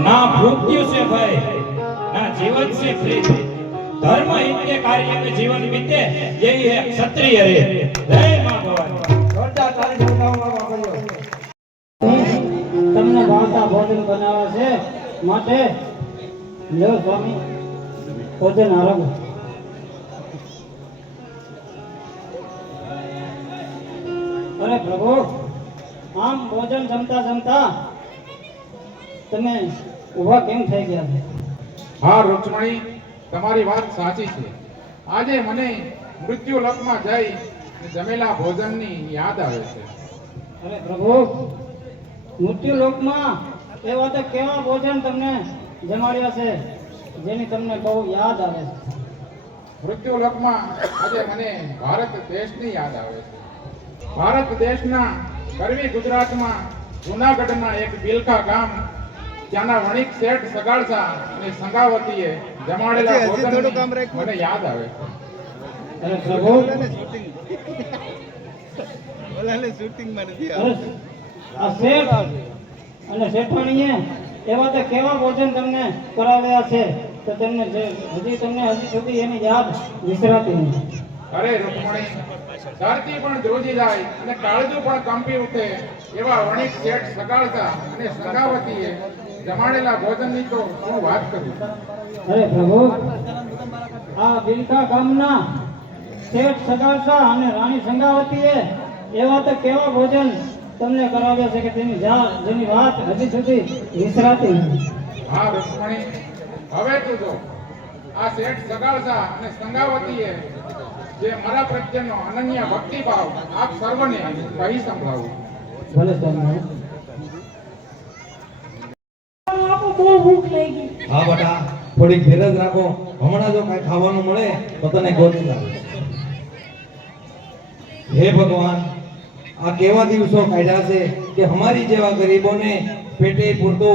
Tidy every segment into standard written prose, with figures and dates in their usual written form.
ना मृत्यु से भय ना जीवन से प्रीत धर्म इनके कार्य में जीवन बीते यही है क्षत्रिय रे जय मां भवानी જોરદાર તાળી ઠોકાવવામાં કર્યો તમને ભાવતા ભોજન બનાવે છે માટે લ્યો સ્વામી ભોજન આરંભ અરે પ્રભુ આમ ભોજન જમતા જમતા તમે ઊભા કેમ થઈ ગયા છે હા રૂક્ષ્મણી તમારી વાત સાચી છે આજે મને મૃત્યુ લોકમાં જઈ જમેલા ભોજનની યાદ આવે છે અરે પ્રભુ મૃત્યુ લોકમાં એવા તો કેવા ભોજન તમને જમાડ્યા છે જેની તમને બહુ યાદ આવે છે મૃત્યુ લોકમાં આજે મને ભારત દેશની યાદ આવે છે ભારત દેશના ગરવી ગુજરાતમાં જૂનાગઢના એક બિલખા ગામ ત્યાંના વણિક શેઠ સગાળસા અને સંગાવતીએ જમાડેલા ભોજનની મને યાદ આવે છે અરે પ્રભુ આ શેઠ અને શેઠાણીએ એવા તો કેવા ભોજન તમને કરાવ્યા છે તો તમને હજી સુધી એની યાદ વિસરાતી નથી અરે રૂક્ષ્મણી ધરતી પણ ધ્રુજી જાય અને કાળજું પણ કંપી ઉઠે એવા વણિક શેઠ સગાળસા અને સંગાવતીએ જમાડેલા ભોજનની તો શું વાત કરું અરે પ્રભુ આ બિલકા ગામના શેઠ સગાળસા અને રાણી સંગાવતીએ એવા તો કેવા ભોજન તમને કરાવ્યા છે કે જેની વાત હજી સુધી વિસરાતી નથી હા રૂક્ષ્મણી હવે તું જો આ શેઠ સગાળસા અને સંગાવતીએ જે મારા પ્રત્યેનો અનન્ય ભક્તિભાવ આપ સર્વને કહી સંભળાવું ભલે સ્વામી બહુ ભૂખ લાગી હા બેટા થોડીક ધીરજ રાખો હમણાં જો કાંઈ ખાવાનું મળે તો તને ગોતી લાવે હે ભગવાન આ કેવા દિવસો કાઢ્યા છે કે અમારી જેવા ગરીબોને પેટે પૂરતો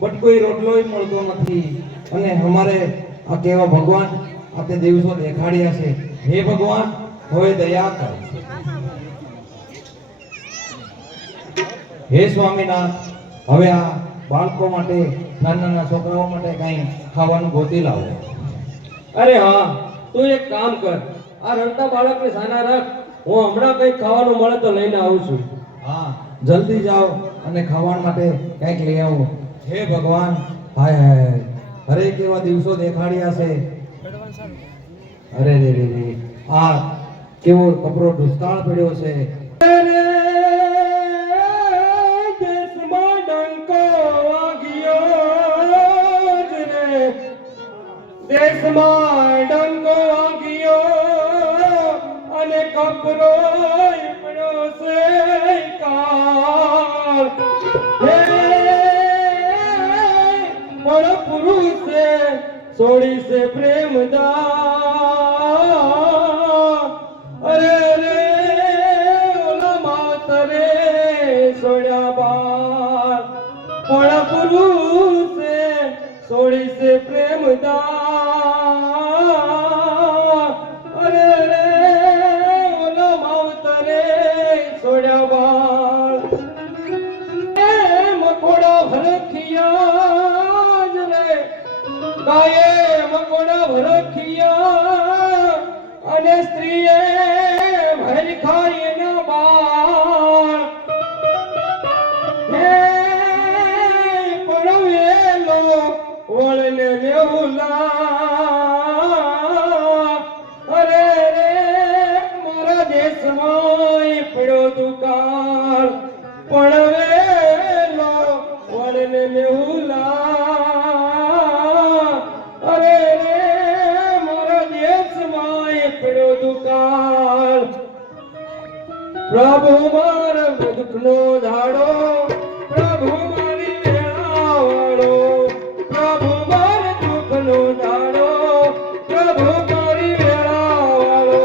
બટકોઈ રોટલોય મળતો નથી અને અમારે આ કેવા ભગવાન આ તે દિવસો દેખાડ્યા છે હે ભગવાન હવે દયા કર હે સ્વામીનાથ હવે આ બાળકો માટે નાના છોકરાઓ માટે કંઈ ખાવાનું ગોતી લાવો અરે હા તું એક કામ કર આ રડતા બાળકને સાના રાખ હું હમણાં કંઈક ખાવાનું મળે તો લઈને આવું છું હા જલ્દી જાઓ અને ખાવા માટે કંઈક લઈ આવો હે ભગવાન હાય હાય અરે કેવા દિવસો દેખાડ્યા છે અરે રે રે રે આ કેવો કપરો દુષ્કાળ પડ્યો છે દેશમાં ડંકો વાગ્યો જ રે દેશમાં ડંકો વાગ્યો અને કપરો પડ્યો છે કાળ હે પણ પુરુષે છોડી છે પ્રેમદા અરે રે ઓલા માતરે છોડ્યા બાર પણ પુરુષે છોડી છે પ્રેમદા અરે રે ઓલા માતરે છોડ્યા બાર મકોડા ભરખિયા જ રે ગાયે મકોડા ભરખિયા અને સ્ત્રીએ ભરી ખાઈ ના બાળ હે પડવેલો વળને લેવલા અરે રે મારા દેશમાં પડ્યો દુકાળ પડવેલો વળને લેવલા અરે રે મારા દેશમાં પડ્યો દુકાળ પ્રભુ મારા દુઃખનો ઝાડો પ્રભુ મારી વેળા વાળો પ્રભુ મારા દુઃખનો ઝાડો પ્રભુ મારી વેળા વાળો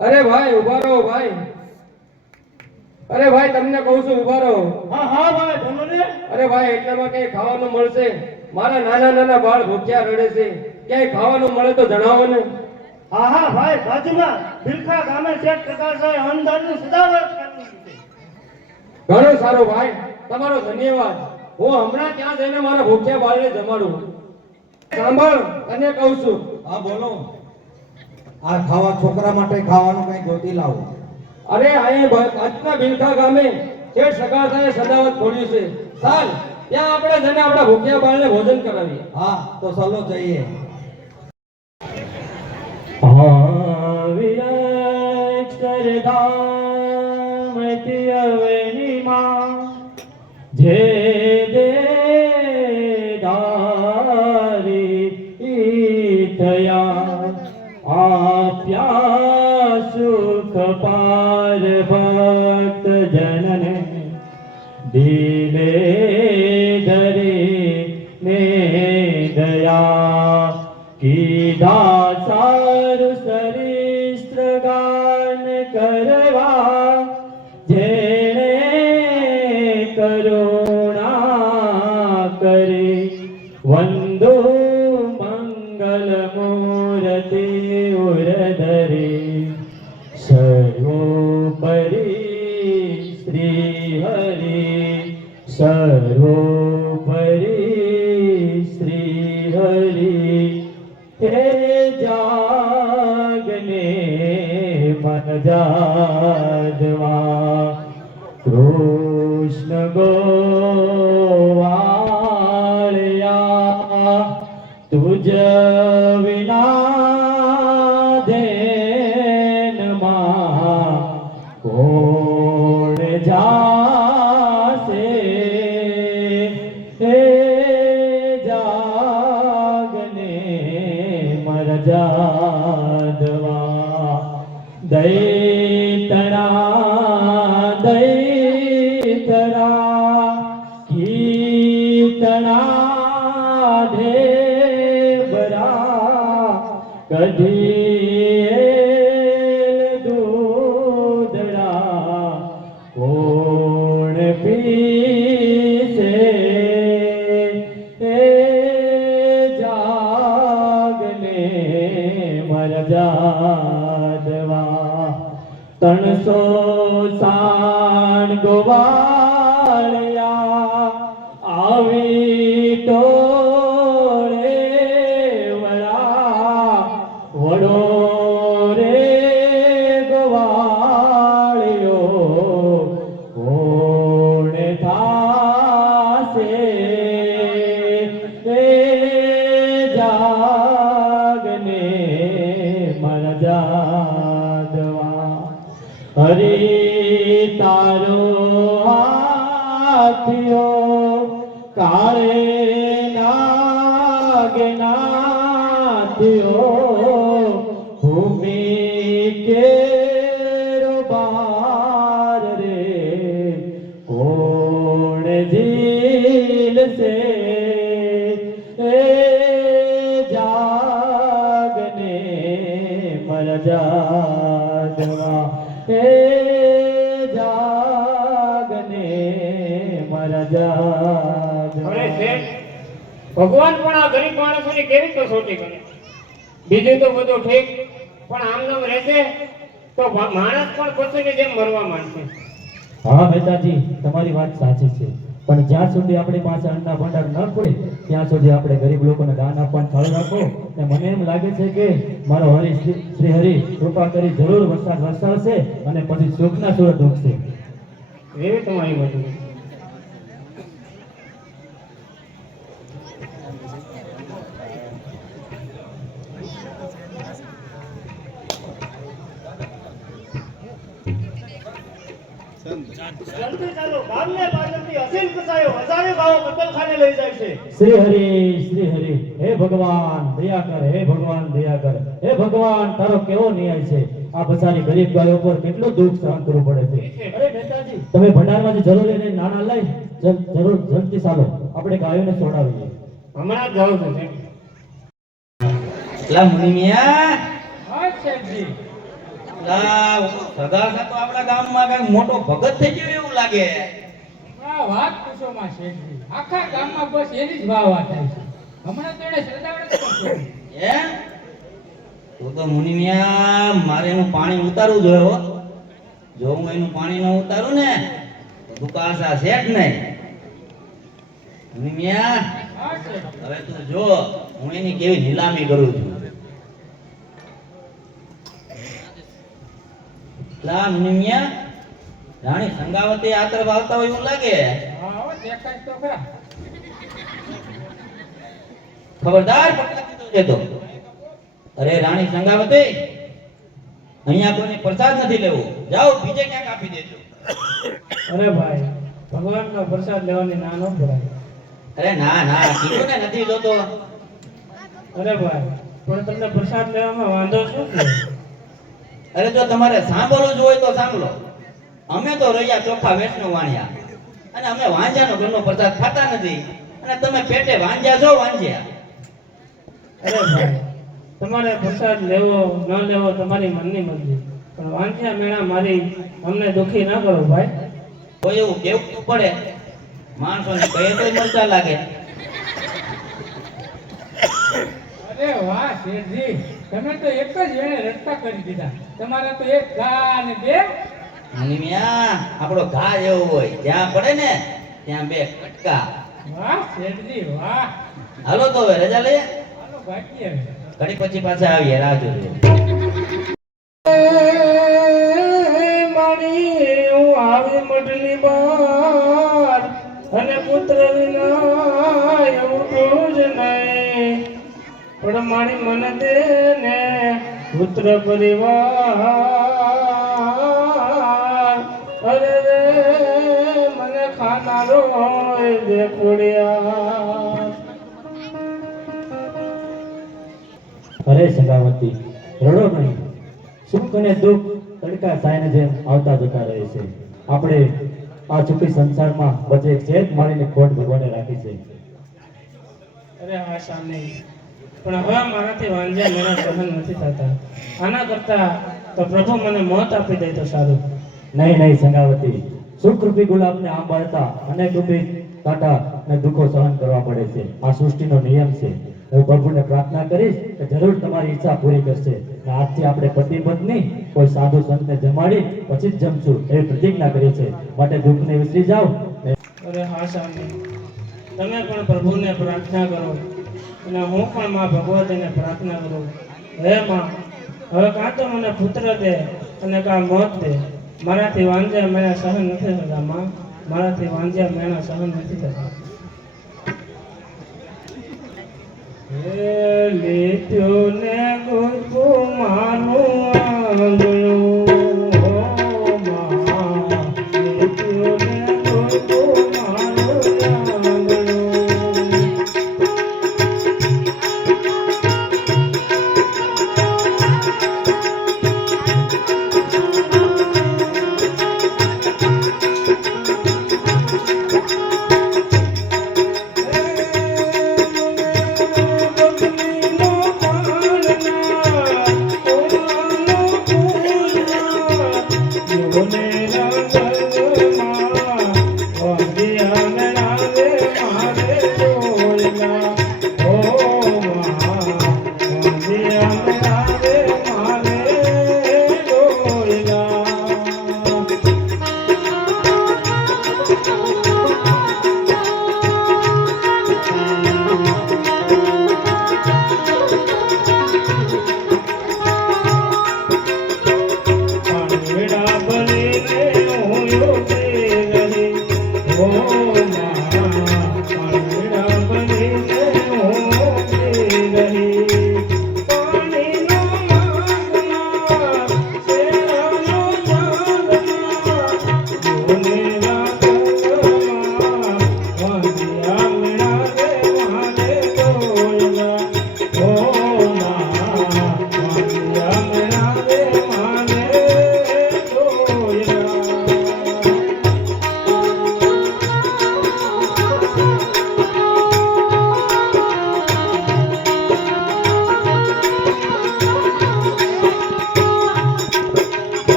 અરે ભાઈ ઉભા રહો ભાઈ અરે ભાઈ તમને કહું છું ઉભા રહો હા હા ભાઈ બોલો ને અરે ભાઈ એટલામાં કઈ ખાવાનું મળશે? મારા નાના નાના બાળ ભૂખ્યા રડે છે, ક્યાંય ખાવાનું મળે તો જણાવો ને. હા હા ભાઈ, બાજુમાં ભીલખા ગામે શેઠ પ્રકાશભાઈ અન્નદાનની સદાવત કરવી છે. ઘણું સારું ભાઈ, તમારો ધન્યવાદ. હું હમણાં ત્યાં જઈને મારા ભૂખ્યા બાળને જમાડું. સાંભળ, તને કહું છું. હા બોલો. આ ખાવા છોકરા માટે ખાવાનું કઈ ગોતી લાવો. અરે અહીંયા આજના ભીલખા ગામે શેઠ સગાસાએ સદાવત ખોલ્યું છે. ચાલ ત્યાં આપણે જઈને આપણા ભૂખ્યા બાળને ભોજન કરાવીએ. હા તો ચાલો જઈએ. જે દેદારી થયા આપ્યા સુખ પાર ભક્ત જનને દિલે ધરી ને દયા કીધા સારું સરિસ્ત્ર ગાન કરવા જેણે કરુણા કરી વંદો મંગલ મૂર્તિ ઉરધરી સર્વોપરી શ્રી હરિ સર્વોપરી શ્રી હરિ હે જાગને મન જાદવા કૃષ્ણ ગોવાળિયા તુજ વિના ધેનમાં કોણ જાશે હે જાગને મર જાદવા દૈતણા દૈતરા કીર્તના દેવરા કઢી દૂધડા કોણ પીશે હે જાગને મર જાદવા 300 સાણ ગોવાળિયા આવી ટોળે વળા વડો રે ગોવાળિયો કોણ થાશે હે જાગને મર જાદવા હરી તારો હાથિયો કાળે નાગ નાથિયો ભૂમિ કેરો બાર રે કોણ ઝીલશે એ જાગને મર જાદવા હે જાગને મર જાદવા. અરે શેઠ, ભગવાન પણ આ ગરીબ માણસોની કેવી કસોટી કરે? બીજું તો બધું ઠીક, પણ આમ નામ રહેશે તો માણસ પણ પશુની જેમ મરવા માંડશે. હા મહેતાજી, તમારી વાત સાચી છે, પણ જ્યાં સુધી આપણી પાસે અન્નના ભંડાર ન ખુલે ત્યાં સુધી આપણે ગરીબ લોકોને દાન આપવાનું ચાલુ રાખો. ને મને એમ લાગે છે કે મારો હરિ શ્રી હરિ કૃપા કરી જરૂર વરસાદ વરસાવશે અને પછી સુખના સુરત ઉગશે. એવી તમારી બધું. જલ્દી ચાલો, ગામને પાછળથી અસીમ કસાયો હજારે ગાવો કતલખાને લઈ જાય છે. શ્રી હરિ હે ભગવાન દયા કર, હે ભગવાન દયા કર, હે ભગવાન તારો કેવો ન્યાય છે. આ બચારી ગરીબ ગાયો પર કેટલું દુઃખ સહન કરવું પડે છે. અરે નેતાજી, તમે ભંડારમાંથી જરૂર લઈને નાણાં લઈ જરૂર જલ્દી ચાલો, આપણે ગાયોને છોડાવીએ. હમણાં જ જાઉં છું. લા મુનિમિયા, હા શેઠજી. લા સગાસા તો આપણા ગામમાં કઈ મોટો ભગત થઈ ગયો એવું લાગે. વાત પૂછો માં શેઠજી, આખા ગામમાં બસ એની જ વાહ થાય છે. હમણાં તો એને સદાવડે જ કરતો. એમ તો મુનિમિયા મારે એનું પાણી ઉતારવું જોઈએ હો. જો હું એનું પાણી ન ઉતારું ને તો દુકાસા શેઠ નહીં. મુનિમિયા હા શેઠ. હવે તું જો હું એની કેવી નીલામી કરું છું. લા મુનિમિયા રાણી સંગાવતી આ તરફ આવતા હોય એવું લાગે. હા હો, દેખાય તો ખરા. ખબરદાર પકડી દીધો છે તો. અરે રાણી સંગાવતી અહીંયા કોઈને પ્રસાદ નથી લેવો. જાઓ બીજે ક્યાંક આપી દેજો. અરે ભાઈ, ભગવાનનો પ્રસાદ લેવાની ના ન પડાય. અરે ના ના કીધું ને નથી જોતો. અરે ભાઈ, પણ તમને પ્રસાદ લેવામાં વાંધો શું છે? અરે જો તમારે સાંભળવું જ હોય તો સાંભળો. અમે તો રહ્યા ચોખ્ખા વૈષ્ણવ વાણિયા અને અમે વાંજાનો ઘરનો પ્રસાદ ખાતા નથી અને તમે પેટે વાંજ્યા છો વાંજ્યા. અરે ભાઈ, તમારે પ્રસાદ લેવો ન લેવો તમારી મનની મરજી, પણ વાંચ્યા મેળા મારી અમને દુખી ના કરો ભાઈ. કોઈ એવું કેવું તો પડે. માણસોને કહે તો મરચા લાગે. અરે વાહ શેઠજી, તમે તો એક જ વેણે રસ્તા કરી દીધા. તમારા તો એક ઘા અને બે. મુનિમિયા આપણો ઘા એવો હોય જ્યાં પડે ને ત્યાં બે કટકા. વાહ શેઠજી વાહ. હાલો તો હવે રજા લઈએ. હાલો બાકી હવે. ઘડી પછી પાછા આવીએ. રાહ જોઈએ. મારી હું આવી મઢની બાર અને પુત્ર વિના એવું તો જ નહીં, પણ મારી મન દે ને પુત્ર પરિવાર. અરે રે મને ખાનારો દે ખોડિયા. અરે સંગાવતી, રડો નહીં. સુખ અને દુઃખ તડકા સાયને જેમ આવતા જતા રહે છે. આપણે આ ચૂકી સંસારમાં બચે એક ચેત મારીને ખોટ ભગવાને રાખી છે. અરે હા સામે, પણ હવે મારાથી વાંજ્યા મેળા સહન નથી થતા. આના કરતા તો પ્રભુ મને મોત આપી દે તો સારું. નહીં નહીં સંગાવતી, સુખરૂપી ગુલાબને આંબા હતા અનેક રૂપી કાંટા અને દુઃખો સહન કરવા પડે છે. આ સૃષ્ટિનો નિયમ છે. હું પ્રભુને પ્રાર્થના કરીશ કે જરૂર તમારી ઈચ્છા પૂરી કરશે. અને આજથી આપણે પતિ પત્ની કોઈ સાધુ સંતને જમાડી પછી જ જમશું એવી પ્રતિજ્ઞા કરી છે. માટે દુઃખને વિસરી જાઓ. અરે હા સામે, તમે પણ પ્રભુને પ્રાર્થના કરો અને હું પણ માં ભગવતીને પ્રાર્થના કરું. હે માં, હવે કાં તો મને પુત્ર દે અને કાં મોત દે. મારાથી વાંજ્યા મેળા સહન નથી થતા માં. મારાથી વાંજ્યા મેળા સહન નથી થતા. લીધું ને ગુરુ મારું આંગણું, હો માં, લીધું ને ગુરુ મારું આંગણું.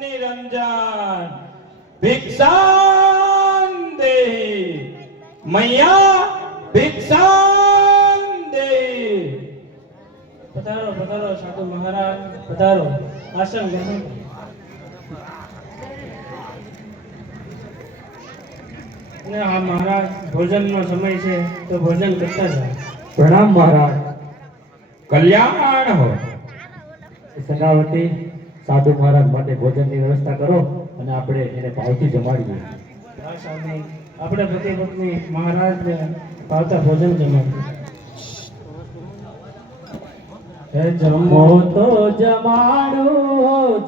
નિરંજન ભિક્ષાં દેહિ મૈયા ભિક્ષાં દેહિ. પધારો પધારો સાધુ મહારાજ, પધારો, આસન ગ્રહણ કરો. અને આ મહારાજ ભોજનનો સમય છે તો ભોજન કરતા જાઓ. પ્રણામ મહારાજ. કલ્યાણ હો. સંગાવતી સાધુ મહારાજ માટે ભોજનની વ્યવસ્થા કરો અને આપણે એને ભાવથી જમાડીએ. હા સ્વામી, આપણે પતિ પત્ની મહારાજને ભાવતા ભોજન જમાડીએ. હે જમો તો જમાડો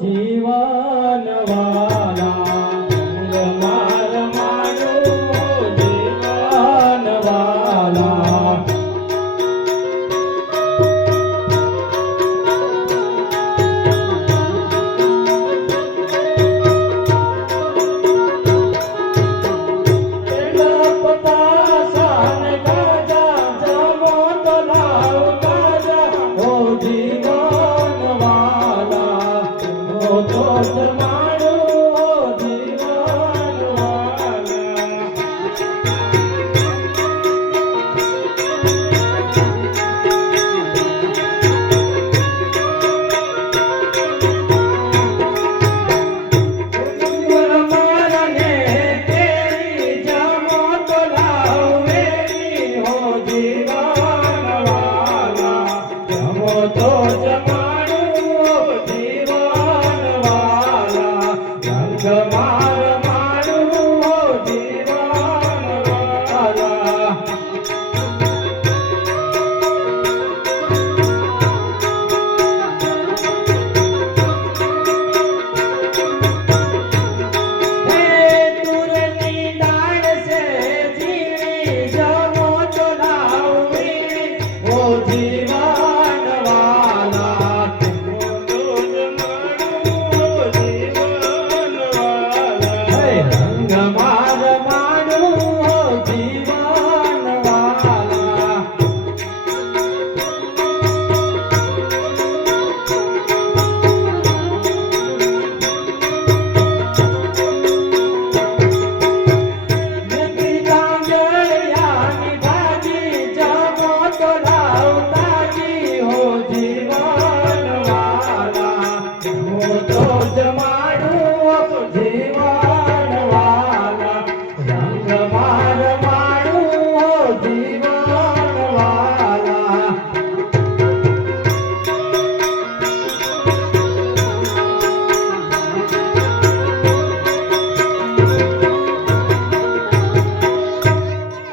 જીવન વાલા, માર માડો જીવન વાલા.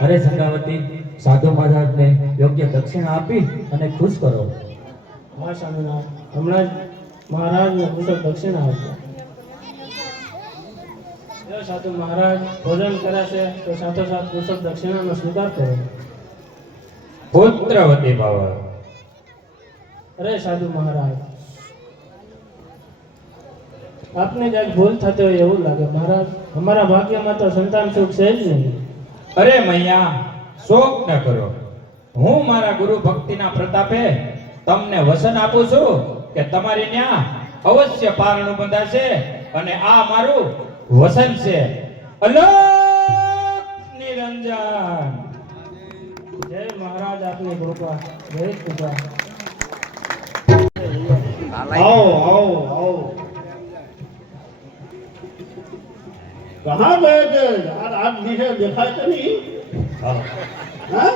અરે સંગાવતી, સાધુ મહારાજને યોગ્ય દક્ષિણા આપી અને ખુશ કરો. હા સ્વામિનારાયણ, હમણાં જ મહારાજને કુશળ દક્ષિણા આપો. જો સાધુ મહારાજ ભોજન કરાશે તો સાથોસાથ કુશળ દક્ષિણાનો સ્વીકાર કરો. પુત્રવતી ભવ. અરે સાધુ મહારાજ, આપને ક્યાંક ભૂલ થતી હોય એવું લાગે. મહારાજ, અમારા ભાગ્યમાં તો સંતાન સુખ છે જ નહીં. અરે મૈયા, શોક ન કરો. હું મારા ગુરુ ભક્તિના પ્રતાપે તમને વચન આપું છું કે તમારી ન્યા અવશ્ય પારણું બંધાશે અને આ મારું વચન છે. અલોક નિરંજન. જય મહારાજ, આપની કૃપા, જય કૃપા. आओ आओ आओ कहाँ गए थे यार? आज दिशा दिखाई तो नहीं। हाँ?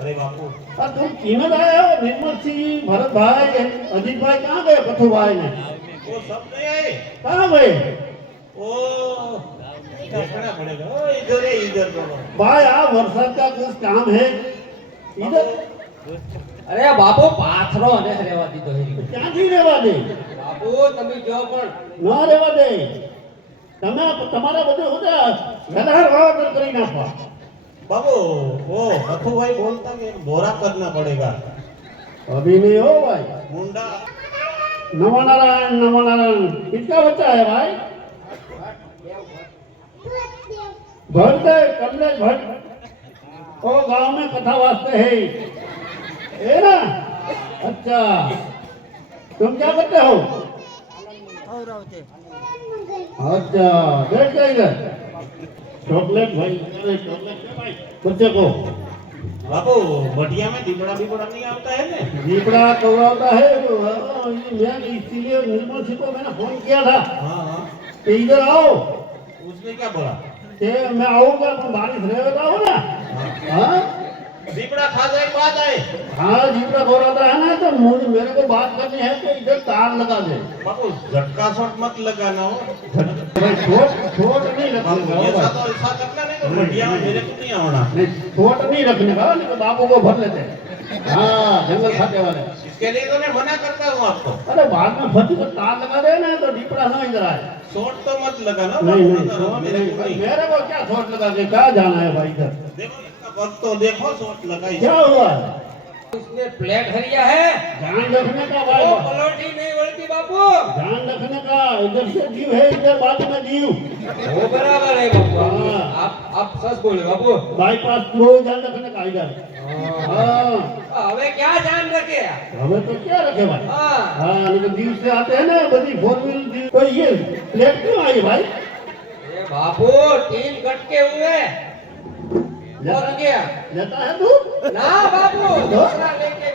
अरे बापू, और तुम तीनों आए हो, निर्मल सिंह, भरत भाई, अजीत भाई, कहाँ गए? पथु भाई ने वो सब नहीं आए। कहाँ गए? ओ देखना पड़ेगा। ओ इधर है, इधर बोलो। भाई आप वर्षा का कुछ काम है इधर? અરે બાપુ પાથરો ને રહેવા દીધો છે. ક્યાંથી રહેવા દે? બાપુ તમે જો પણ ન રહેવા દે. તમે તમારા બધે હોતા ગધાર વાવતર કરી નાખવા. बाबू वो मथु भाई बोलता कि बोरा करना पड़ेगा। अभी नहीं हो भाई। मुंडा नमो नारायण किसका बच्चा है भाई? भट्ट है, कमलेश भट्ट। ओ गांव में कथा वास्ते है ये ना? अच्छा, तुम क्या करते हो? अच्छा, बैठ जाइए इधर। चॉकलेट भाई, अरे चॉकलेट क्या भाई बच्चे को? बापू बढ़िया में दीपड़ा दीपड़ा नहीं आता है ना? दीपड़ा कौराता है। मैं इसीलिए निर्मल सिंह को मैंने फोन किया था हाँ हाँ। कि इधर आओ। उसने क्या बोला? कि मैं आऊंगा, तुम बारिश रहेगा हो ना? हाँ, दीपड़ा खा जाए बात आए। हाँ जीपड़ा घोराता है ना, तो मुझे मेरे को बात करनी है तो इधर तार लगा दे। बाबू झटका शॉट मत लगाना हो। भाई छोट नहीं बाबू रखने ये का, तो ऐसा करना नहीं तो बढ़िया मेरे को नहीं आना। नहीं छोट नहीं रखने का, नहीं तो बाबू को भर लेते हैं। हाँ जंगल खाते वाले। इसके लिए तो मैं मना करता हूँ आपको। अरे बाद में फटी को तार लगा दे ना तो दीपड़ा ना इधर आए। शॉट तो मत लगाना नहीं बाबू, नहीं ना, छोट मेरे को नहीं, नहीं। मेरे को क्या छोट लगा के क्या जाना है भाई इधर। देखो इसका वक्त तो देखो शॉट लगाई। क्या हुआ है? उसने प्लेट हरिया है, ध्यान रखने का भाई, वो पलौटी नहीं वळती बापू। ध्यान रखने का। इधर से जीव है, इधर बाजू में जीव। वो बराबर है बापू। हाँ। आप सच बोले बापू। बाईपास थ्रो ध्यान रखने का इधर। हाँ હવે ક્યાં ધ્યાન રખે? हमें तो क्या रखे भाई। हाँ हाँ नहीं तो जीव से आते हैं ना बड़ी 4 व्हील। तो ये प्लेट क्यों आई भाई? ये बापू तीन कटके हुए और गया। लेता है तू? ना बापू दूसरा लेके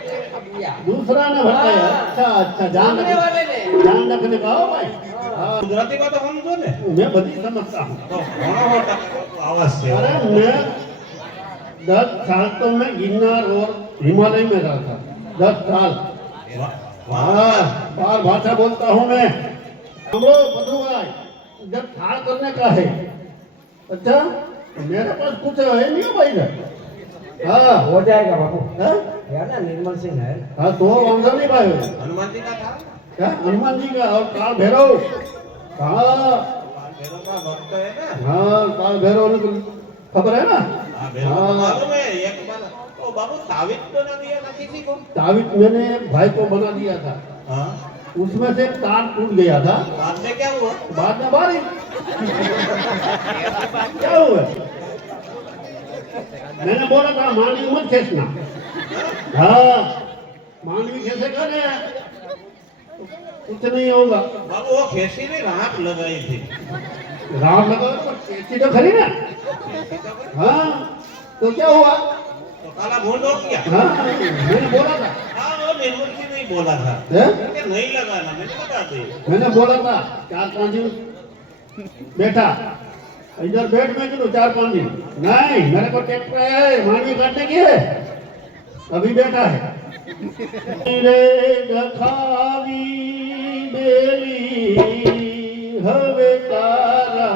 गया। दूसरा ने भरता है। हाँ। अच्छा अच्छा ध्यान सामने वाले ने। ध्यान रखने का हो भाई। हाँ गुजराती में तो समझो ने। मैं बड़ी समझता हूँ। तो घणो टका आवाज से। अरे मैं 10 साल तो मैं गिरनार और हिमालय में रहा था। 10 साल। हाँ बार भाषा बोलता हूँ मैं। हम लोग बधु भाई जब थाल करने का है, अच्छा मेरे पास कुछ है नहीं भाई इधर। हाँ हो जाएगा बापू। हाँ? यार ना निर्मल सिंह है। हाँ तो वांधा नहीं भाई। हनुमान जी का था। क्या हनुमान जी का और काल भैरव। हाँ भैरव का भक्त है ना। हाँ काल भैरव ने खबर है ना। हाँ भैरव को मालूम है। एक बार तो बाबू तावीज बना दिया था किसी को। तावीज मैंने भाई को बना दिया था। हाँ उसमें से तार टूट गया था। बाद में क्या हुआ? बाद में बारिश। क्या हुआ? मैंने बोला था मानवी मत खेसना। हाँ मानवी कैसे करे, कुछ नहीं होगा। बाबू वो खेसी ने राख लगाई थी। राम लगा कैसी तो खरी ना। हाँ तो क्या हुआ? तो काला भूंड हो गया। हाँ मैंने बोला था। हाँ वो निर्मल जी नहीं बोला था। हैं? कि नहीं लगाना मैंने बता दी। मैंने बोला था 4-5 दिन बैठा इधर बैठ में क्यों 4-5 दिन नहीं, मेरे को ट्रैक्टर है मानवी काटने की है, अभी बैठा है। रे दखावी बेली हवे तारा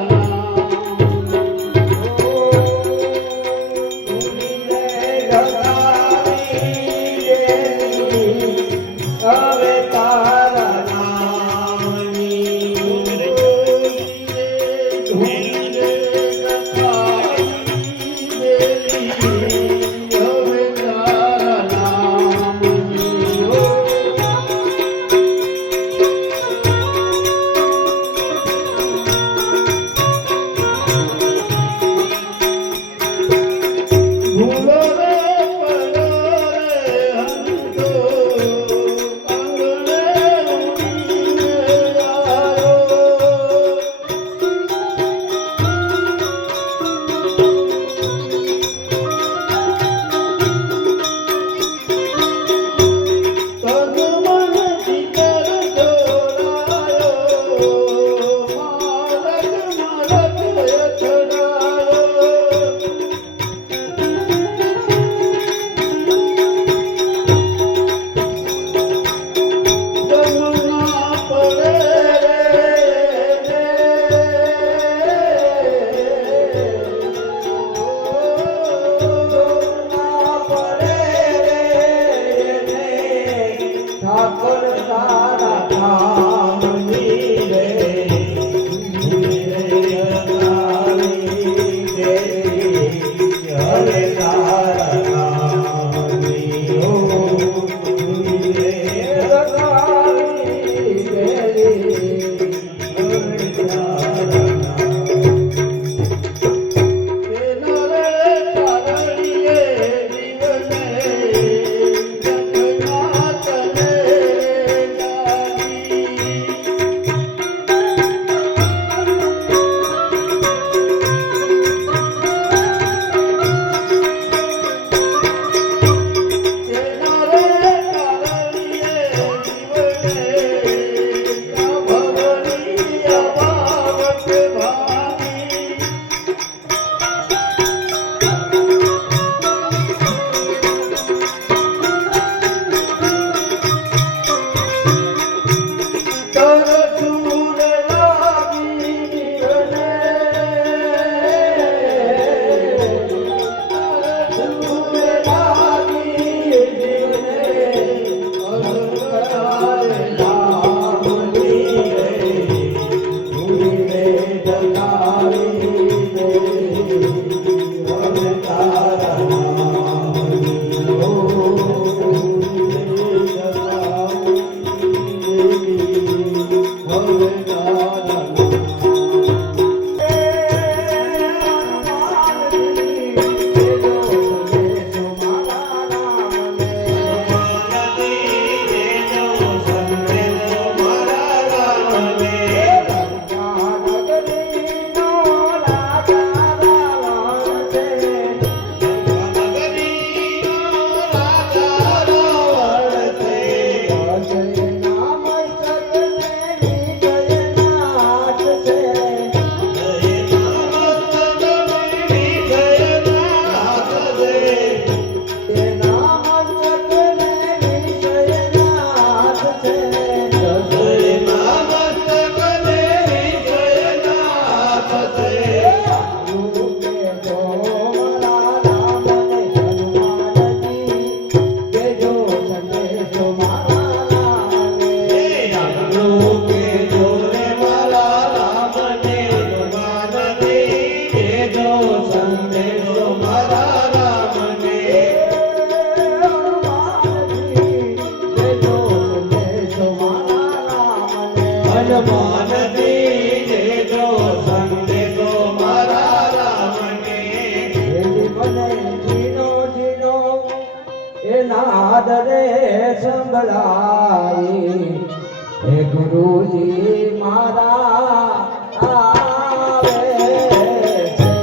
યજમાન દીજો સંદેશો મારા રામને મને જીનો જીનો એના આદરે સંભળાઈ હે ગુરુજી મારા આવે છે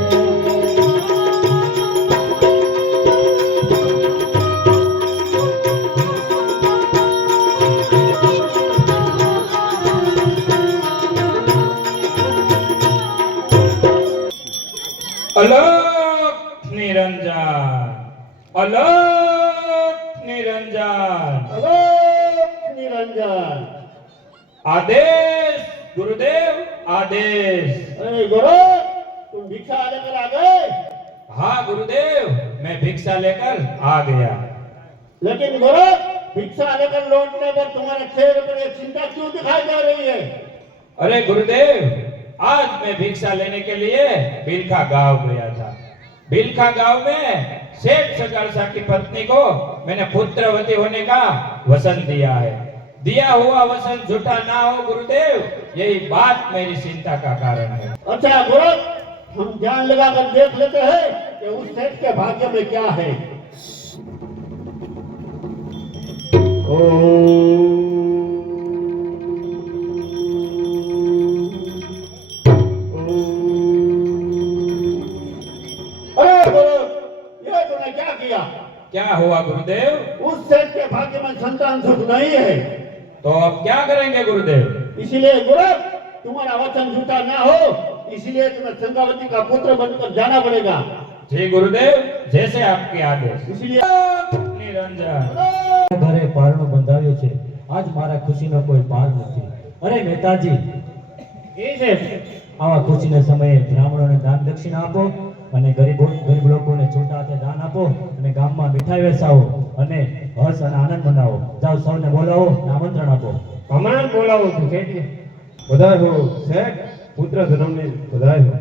અલોક નિરંજન, અલોક નિરંજન, નિરંજન आदेश गुरुदेव आदेश। अरे गुरु तुम भिक्षा लेकर आ गए हाँ गुरुदेव, मैं भिक्षा लेकर आ गया। लेकिन गुरु भिक्षा लेकर लौटने पर तुम्हारे चेहरे पर एक चिंता क्यों दिखाई दे रही है अरे गुरुदेव, आज मैं भिक्षा लेने के लिए बिलखा गांव गया था। बिलखा गांव में सेठ सगारसा की पत्नी को मैंने पुत्रवती होने का वचन दिया है। दिया हुआ वचन झूठा ना हो गुरुदेव, यही बात मेरी चिंता का कारण है। अच्छा गुरु हम ध्यान लगाकर देख लेते हैं कि उस सेठ के भाग्य में क्या है अरे गुरु ये तूने क्या किया क्या हुआ गुरुदेव? उस सेठ के भाग्य में संतान सुख नहीं है तो अब क्या करेंगे गुरुदेव? इसलिए गुरु तुम्हारा वचन झूठा ना हो, इसलिए तुम्हें संगावती का पुत्र बनकर जाना पड़ेगा। जी गुरुदेव, जैसे आपके आदेश। इसलिए निरंजन ઘરે પારણું બંધાવ્યું છે, આજ મારા ખુશીનો કોઈ પાર નથી। અરે નેતાજી, એ છે આવા ખુશીના સમયે બ્રાહ્મણોને દાન દક્ષિણા આપો અને ગરીબ લોકોને છૂટા હાથે દાન આપો અને ગામમાં મીઠાઈ વેચાવો અને હર્ષ અને આનંદ મનાવો। જાઓ સૌને બોલાવો અને આમંત્રણ આપો। હમણાં જ બોલાવું છું શેઠજી। બધાય હો શેઠ, પુત્ર જન્મની બધાય હો।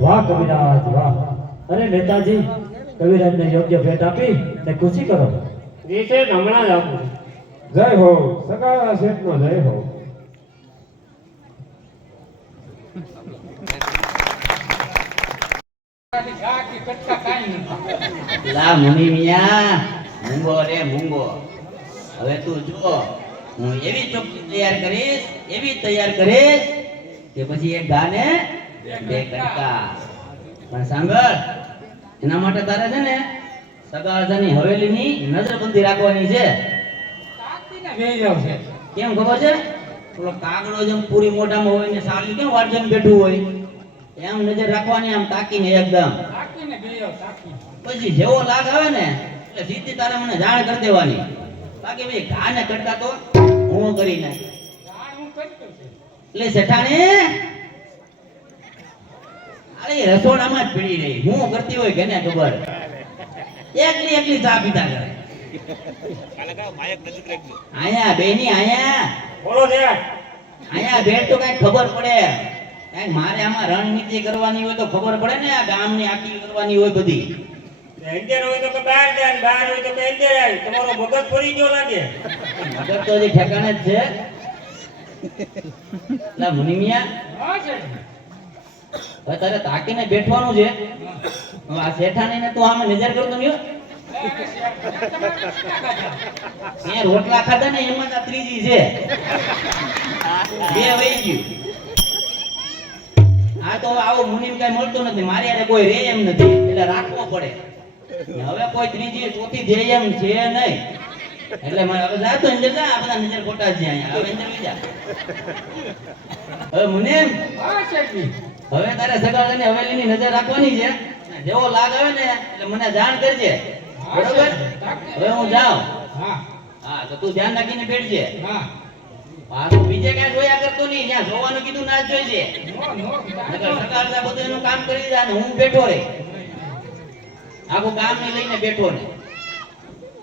વાહ કવિરાજ વાહ. અરે નેતાજી, કવિરાજને યોગ્ય ભેટ આપી ને ખુશી કરો. વિશે હમણાં જ આપું. જય હો સગાળા શેઠનો જય હો. લા મુનિ મિયા, મૂંગો રે મૂંગો, હવે તું જો હું એવી ચોકી તૈયાર કરીશ કે પછી એક ગાને બે કટકા. પણ સાંભળ, એના માટે તારે છે ને સગાળાની હવેલીની નજરબંધી રાખવાની છે. કેમ ખબર છે? પેલો કાગડો જેમ પૂરી મોઢામાં હોય ને સાલી કેમ વારજન બેઠું હોય એમ નજર રાખવાની, આમ તાકીને એકદમ. પછી જેવો લાગ આવે ને એટલે સીધી તારે મને જાણ કરી દેવાની. બાકી ભાઈ ઘાને કટકા તો હું કરી નાખ. એટલે શેઠાણી અરે રસોડામાં જ પડી રહી, હું કરતી હોય કેને ખબર. એકલી ચા પીતા કરે. આયા બેની આયા બોલો છે. આયા બેટ તો કઈ ખબર પડે. કઈ મારે આમાં રણનીતિ કરવાની હોય તો ખબર પડે ને. આ ગામની આખી કરવાની હોય બધી. અંદર હોય તો કે બહાર જાય, બહાર હોય તો કે અંદર જાય. તમારો મગજ પડી ગયો લાગે. મગજ તો હજી ઠેકાણે જ છે. ના મુનિમિયા, હવે તારે તાકીને બેઠવાનું છે. હવે આ શેઠાણીને તું આમે નજર કરતો નહીં હો. એ રોટલા ખાધા ને એમાં આ ત્રીજી છે. બે વહી ગયું. આ તો આવો મુનિમ કઈ મળતું નથી, મારી હારે કોઈ રે એમ નથી, એટલે રાખવો પડે. હવે કોઈ ત્રીજી ચોથી દે એમ છે નહીં, એટલે મારે હવે જાતો અંદર જા, આ બધા નજર ખોટા છે અહીંયા. હવે અંદર લઈ જા. હવે મુનિમ, હા શેઠજી. હવે તારે સગાની હવેલીની નજર રાખવાની છે. જેવો લાગ આવે ને એટલે મને જાણ કરજે, બરોબર? હવે હું જાઉં. હા હા તો તું ધ્યાન રાખીને બેઠજે. હા. પાછું બીજે ક્યાંય જોયા કરતો નહીં, જ્યાં જોવાનું કીધું ના જ જોઈજે. નકર સગાડતા બધું એનું કામ કરી દીધા ને હું બેઠો રે, આખું કામ ને લઈને બેઠો ને.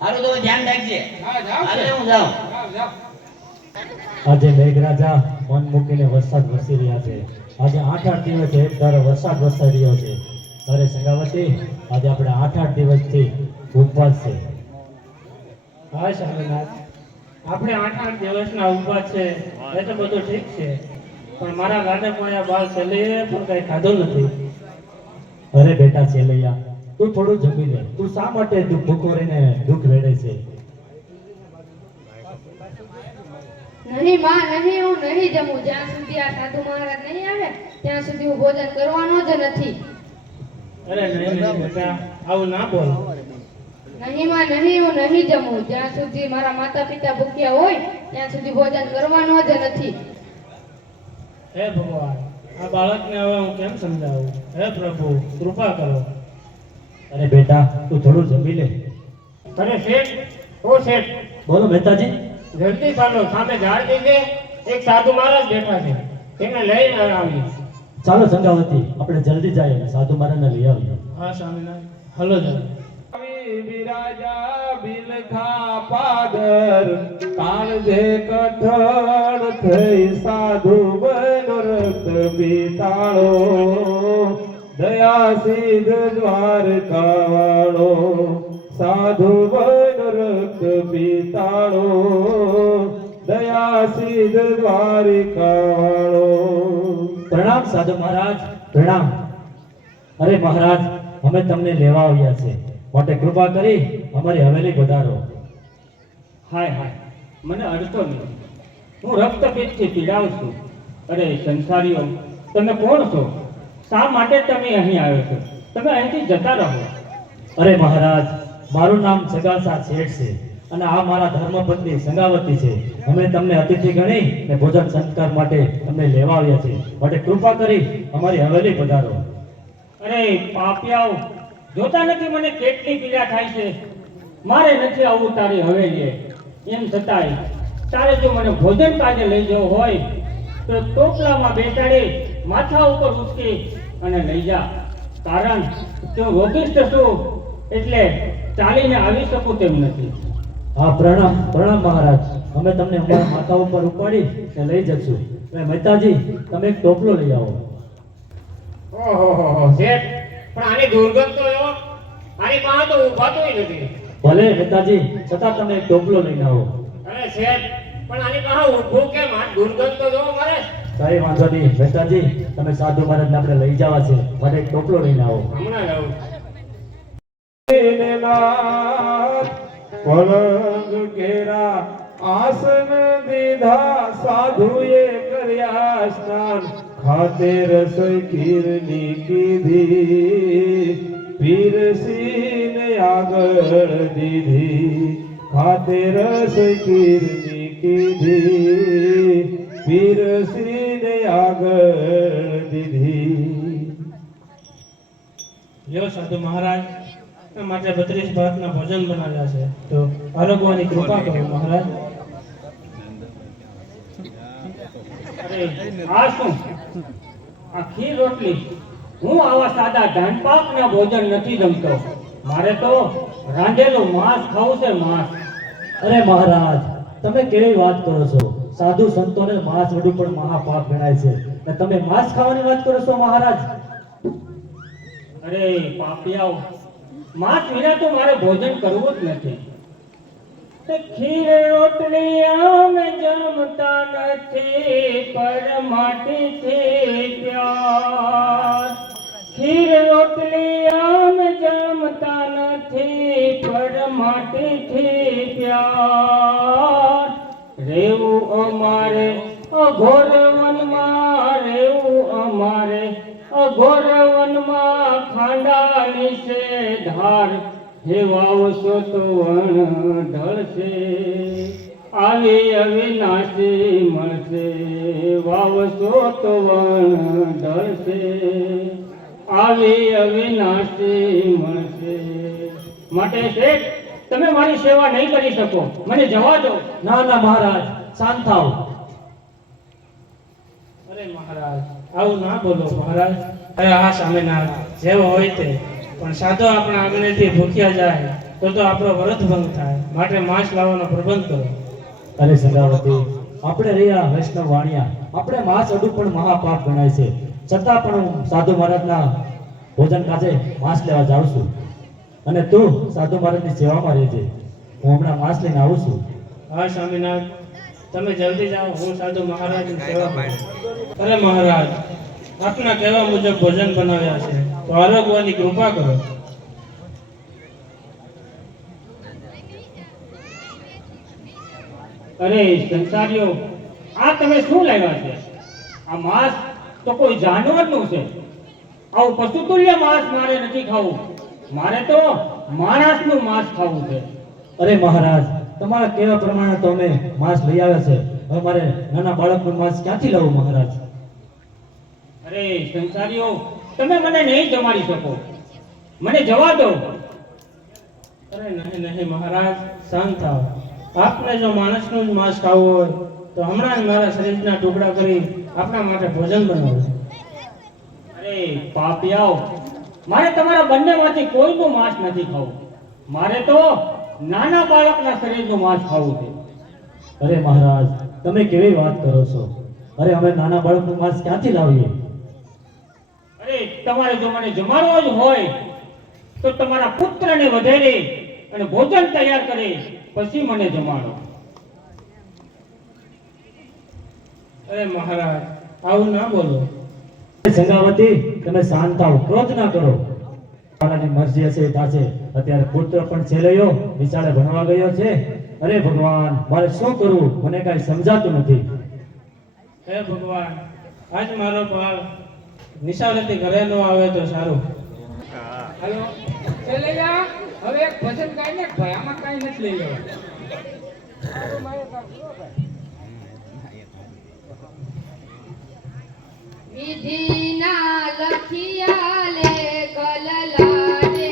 હારું તો ધ્યાન રાખજે. હાલે હું જાઉં. આજે મેઘરાજા મન મૂકીને વરસાદ વરસી રહ્યા છે. આજે 8-8 દિવસથી એક ધારો વરસાદ વરસાઈ રહ્યો છે. અરે સંગાવતી, આજે આપણે 8-8 દિવસથી ઉપવાસ છે. હા સ્વામીનાથ, આપણે 8-8 દિવસના ઉપવાસ છે એ તો બધું ઠીક છે, પણ મારા ગાંડા પોયા બાળ છેલ્લે પણ કઈ ખાધું નથી. અરે બેટા છેલૈયા, તું થોડું જમી લે. તું શા માટે ભૂખો રહીને દુઃખ વેડે છે? નહીં માં, નહીં, હું નહીં જમું. જ્યાં સુધી આ સાધુ મહારાજ નહીં આવે ત્યાં સુધી હું ભોજન કરવાનો જ નથી. અરે નહીં બેટા, આવું ના બોલ. નહીં માં, નહીં, હું નહીં જમું. જ્યાં સુધી મારા માતા પિતા ભૂખ્યા હોય ત્યાં સુધી ભોજન કરવાનો જ નથી. હે ભગવાન, આ બાળકને હવે હું કેમ સમજાવું? હે પ્રભુ, કૃપા કરો. અરે બેટા, તું થોડું જમી લે. અરે શેઠ, ઓ શેઠ, બોલો મહેતાજી. જલ્દી ચાલો, સામે ઝાડ દીધે એક સાધુ મહારાજ બેઠા છે, તેને લઈને આવી. ચાલો સંગાવતી, આપણે જલ્દી જઈએ અને સાધુ મહારાજને લઈ આવીએ. હા સ્વામીનાથ, હલો જરા. વિરાજા બિલખા પાદર, કાળજે કઠણ થઈ સાધુ બન રક્ત પીતાળો, દયા સિદ્ધ દ્વારકાવાળો, સાધુ બન રક્ત પીતાળો, દયા સિદ્ધ દ્વારકાવાળો. પ્રણામ સાધુ મહારાજ, પ્રણામ. અરે મહારાજ, અમે તમને લેવા આવ્યા છે, માટે કૃપા કરી અમારી હવેલી પધારો. હાય હાય, મને અડતો નહીં. હું રક્તપીતથી પીડાઉં છું. અરે સંસારીઓ, તમે કોણ છો? શા માટે તમે અહીં આવ્યો છો? તમે અહીંથી જતા રહો. અરે મહારાજ, મારું નામ સગાસા શેઠ છે અને આ મારા ધર્મપત્ની સંગાવતી છે. અમે તમને અતિથિ ગણી ને ભોજન સંસ્કાર માટે તમને લેવા આવ્યા છે, માટે કૃપા કરી અમારી હવેલી પધારો. અરે પાપિયાઓ, જોતા નથી મને કેટલી પીડા થાય છે? મારે નથી આવું તારી હવેલીએ. એમ છતાંય તારે જો મને ભોજન કાજે લઈ જવું હોય તો ટોપલામાં બેસાડી માથા ઉપર ઉચકી અને લઈ જા. કારણ કે હું રોગિષ્ઠ છું, એટલે ચાલીને આવી શકું તેમ નથી. હા પ્રણામ, પ્રણામ મહારાજ. અમે તમને અમારા માથા ઉપર ઉપાડી ને લઈ જશું. અને મહેતાજી, તમે એક ટોપલો લઈ આવો. ઓહો શેઠ, પણ આની દુર્ગંધ તો એવો, આની પાસે તો ઉભાતોય નથી. ભલે મહેતાજી, છતાં તમે એક ટોપલો લઈને આવો. અરે શેઠ, પણ આની પાસે ઊભું કેમ? આ દુર્ગંધ તો જોવો મારે. કઈ વાંધો નહીં મહેતાજી, તમે સાધુ મહારાજને આપણે લઈ જવા છે, માટે એક ટોપલો લઈને આવો. હમણાં જાઉં. પલંગ કેરા આસન દીધા, સાધુએ કર્યા સ્નાન, ખાતે રસોઈ ખીરની કીધી, પીરસીને આગળ દીધી, ખાતે રસોઈ ખીરની કીધી, પીરસીને આગળ દીધી. લ્યો સાધુ મહારાજ, આ માટે 32 ભાતના ભોજન બનાવ્યા છે, તો આરોગવાની કૃપા કરો મહારાજ. અરે આ શું? આ ખીર રોટલી? હું આવા સાદા ધાનપાકના ભોજન નથી જમતો. મારે તો રાંધેલું માંસ ખાવું છે, માંસ. અરે મહારાજ, તમે કેવી વાત કરો છો? સાધુ સંતોને માંસ વડું પણ મહાપાપ ગણાય છે, અને તમે માંસ ખાવાની વાત કરો છો મહારાજ? અરે પાપિયાઓ, માંસ વિના તો મારે ભોજન કરવું જ નથી. ખીર રોટલી અમે જમતા નથી, પર માટીથી પ્યાર રોટલી આમ જમતા નથી પણ માટીથી પ્યાર રેવું અમારે અઘોર વનમાં રેવું અમારે અઘોર વનમાં ખાંડાની છે ધાર હે વાવશો તો વણ ઢળશે આવી અવિનાશી મળશે વાવશો તો વણ ઢળશે આવી અવિનાશી મળશે માટે શેઠ તમે મારી સેવા નહીં કરી શકો મને જવા દો ના ના મહારાજ શાંત થાઓ. અરે મહારાજ આવું ના બોલો મહારાજ. અરે હા સ્વામિનારાયણ જેવો હોય તે પણ સાધો આપણા આંગણેથી ભૂખ્યા જાય તો આપણો વ્રત ભંગ થાય માટે માંસ લાવવાનો પ્રબંધ કરો. અરે સંગાવતી, આપણે રહ્યા વૈષ્ણવ વાણિયા, આપણે માંસ અડું પણ મહાપાપ ગણાય છે, છતાં પણ હું સાધુ મહારાજના ભોજન કાજે માંસ લેવા જાઉં છું. અને તું સાધુ મહારાજની સેવામાં રહેજે. હું હમણાં માંસ લઈને આવું છું. હા સ્વામિનારાયણ તમે જલ્દી જાઓ, હું સાધુ મહારાજની સેવા કરું. અરે મહારાજ આપના કહેવા મુજબ ભોજન બનાવ્યા છે તો આરોગવાની કૃપા કરો. અરે સંસારીઓ, આ તમે શું લાવ્યા છે? આ માંસ તો કોઈ જાનવરનું છે. આવું પશુતુલ્ય માંસ મારે નથી ખાવું. મારે તો માણસનું માંસ ખાવું છે. અરે મહારાજ, તમારા કહેવા પ્રમાણે તો અમે માંસ લઈ આવ્યા છે. હવે મારે નાના બાળકનું માંસ ક્યાંથી લાવવું મહારાજ? અરે સંસારીઓ, તમે મને નહીં જમાડી શકો. મને જવા દો. અરે નહીં નહીં મહારાજ, શાંત થાઓ. આપને જો માણસનું જ માંસ ખાવું હોય તો હમણાં જ મારા શરીરના ટુકડા કરી આપણા માટે ભોજન બનાવો. અરે પાપિયાઓ, મારે તમારા બંનેમાંથી કોઈનું માંસ નથી ખાવું. મારે તો નાના બાળકના શરીરનું માંસ ખાવું છે. અરે મહારાજ, તમે કેવી વાત કરો છો? અરે અમે નાના બાળકનું માંસ ક્યાંથી લાવીએ? અરે તમારે જો મને જમાડવો જ હોય તો તમારા પુત્રને વધેરી અને ભોજન તૈયાર કરી પછી મને જમાડો. અરે મહારાજ આવું ના બોલો. સંગાવતી, તમે શાંત થાઓ, ક્રોધ ના કરો. મારાની મરજી હશે એ થશે. અત્યારે પુત્ર પણ છેલ્લો નિશાળે ભણવા ગયો છે. અરે ભગવાન, મારે શું કરવું મને કાંઈ સમજાતું નથી. હે ભગવાન, આજ મારો બાળ નિશાળેથી ઘરે ન આવે તો સારું. હાલો ચલેલા, હવે એક ભજન ગાઈને ભાઈ, આમાં કાઈ નથી લઈ લેવા. વિધિના લખિયા લે કલલા રે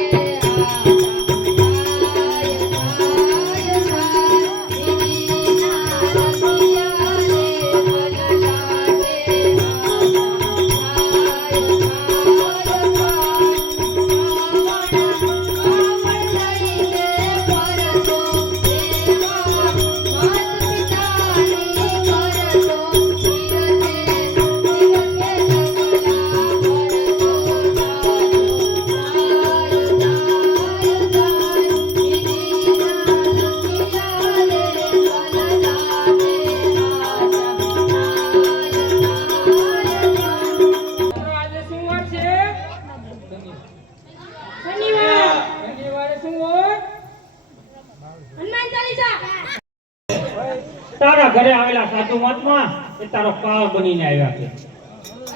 તારા ઘરે આવેલા સાધુ મહાત્મા એ તારો કાળ બનીને આવ્યા છે.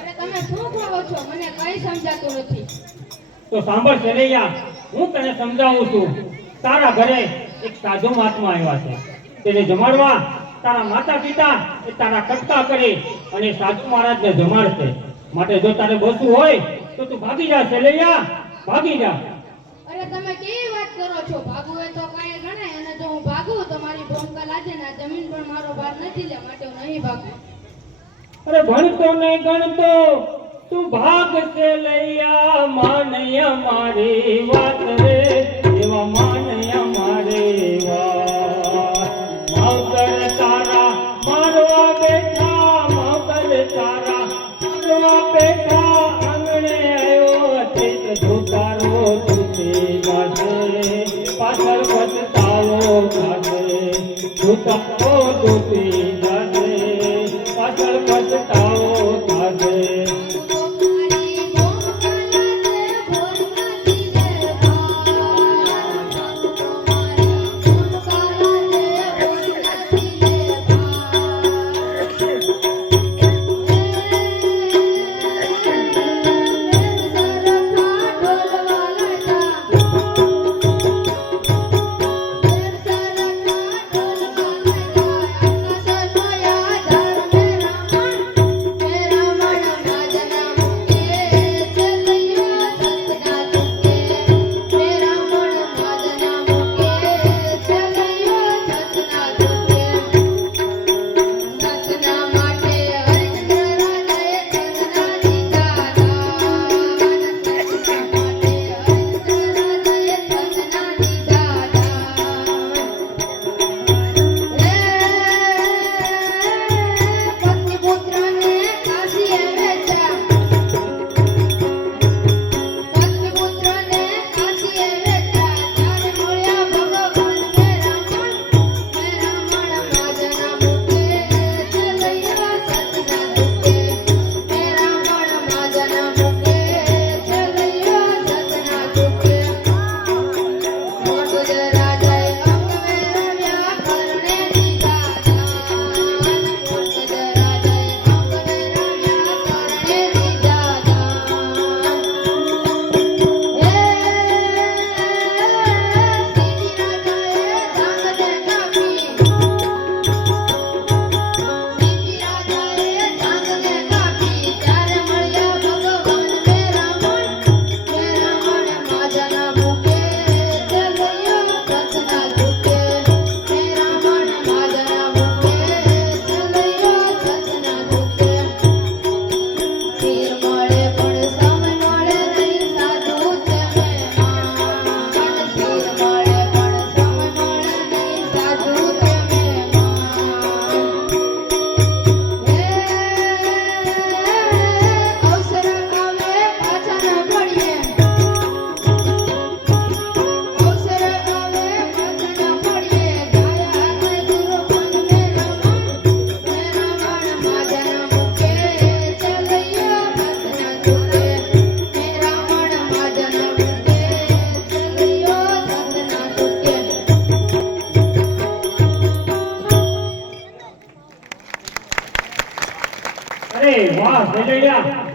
અરે તમે શું કહો છો? મને કઈ સમજાતું નથી. તો સાંભળ સેલૈયા, હું તને સમજાવું છું. તારા ઘરે એક સાધુ મહાત્મા આવ્યા છે. તેને જમાડવા તારા માતા પિતા એ તારા કટકા કરી અને સાધુ મહારાજને જમાડશે. માટે જો તારે બસવું હોય તો તું ભાગી જા સેલૈયા, ભાગી જા. અરે તમે કેવી વાત કરો છો? ભાગવું એ તો કાંઈ ગણાય, અને જો હું ભાગું તો મારી ભૂમિકા લાગે ને આ જમીન પણ મારો ભાર નથી લે, માટે હું નહીં ભાગું. અરે ભણતો નહીં ગણતો તું ભાગ સેલૈયા, માનૈયા મારી વાત રે, એવા માનૈયા મારી વાત. માવતર તારા મારવા બેઠા, માવતર તારા મારવા બેઠા, આંગણે આવ્યો ચિત ધુકારો તૂટી જાશે, પાછળ પછતાવો થશે, ધુકારો તૂટી જાશે, પાછળ પછતાવો થશે. મારી ભૂમિકા લાગે ભોર